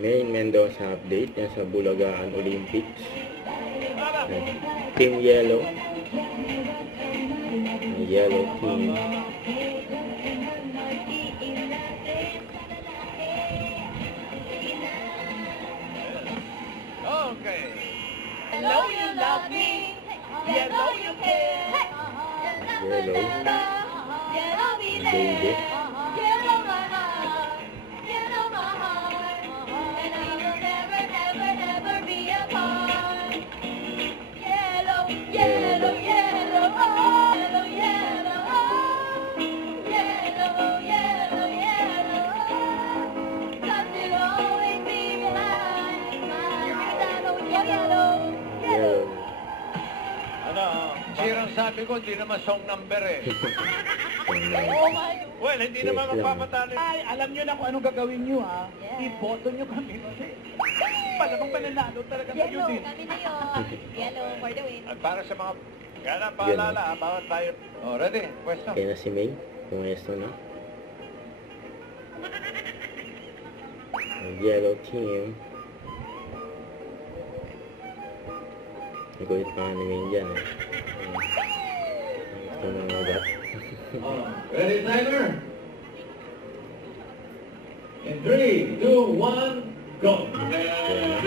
Main Mendoza update yan sa Bulagaan Olympics. Team Yellow. Yellow team. Okay. Yellow, you love me. Yellow, you care. Yellow. Baby. Yellow. Ano, sirang sabi ko, hindi naman song number eh. Well, hindi naman Yes, magpapatalo. Ay, alam nyo na kung anong gagawin nyo, ha? Iboto nyo kami kasi malamang mananalo talaga kayo Yellow, din. kami na yun. Yellow for the win. At para sa mga, kaya na paalala, bawat tayo. Oh, ready? Pwesto. Kaya na si May. Pumesto na. Yellow team. Ikulit pa ni May dyan eh. Gusto mo nga ba? Ready, timer? In 3, 2, 1, go! Kaya na.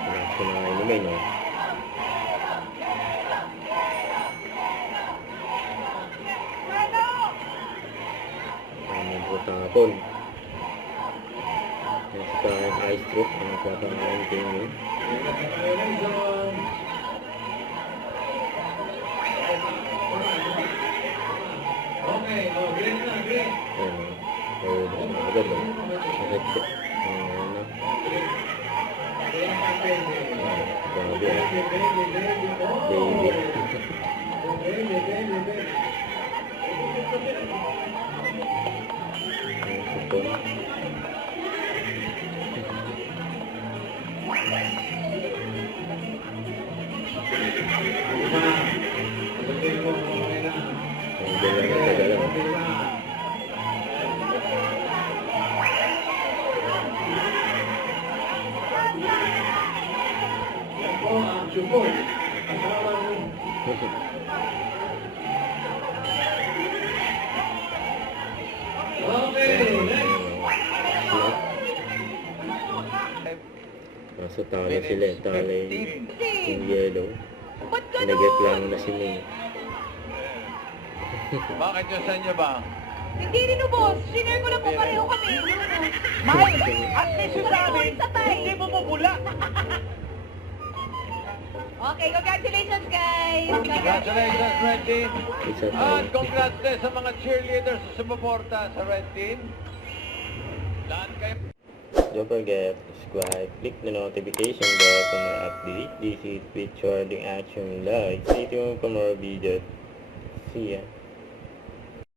Gusto na nga ni May, no? Puta hapon. Yan si Karen Ice Troop. Ang nagpapangalan kay May. Okay, oh, green na, green. Ayan o. Oh, mas agad o. Nakikita. Ayan na. Grabe o. Baby. Ayan si Pon. Ayan, dyan lang natagalan. Yan po ang support. Asawa mo. Okay, next. Kaso talo sila eh. Talo yung yellow. Ba't Nag-reklamo na si May. Bakit yung sa inyo ba? Hindi rin boss. Sinare ko na po pareho kami. Mahal, at least yung sa amin, Sabay. hindi mo mabula. Okay, congratulations guys. Congratulations, Red Team. Isa At tayo. congrats din sa mga cheerleaders sa sumuporta sa Red Team. Lahat kayo. Don't forget to subscribe, click the notification bell for more update. This is Pitch Warding Action Live. Stay tuned for more videos. See ya.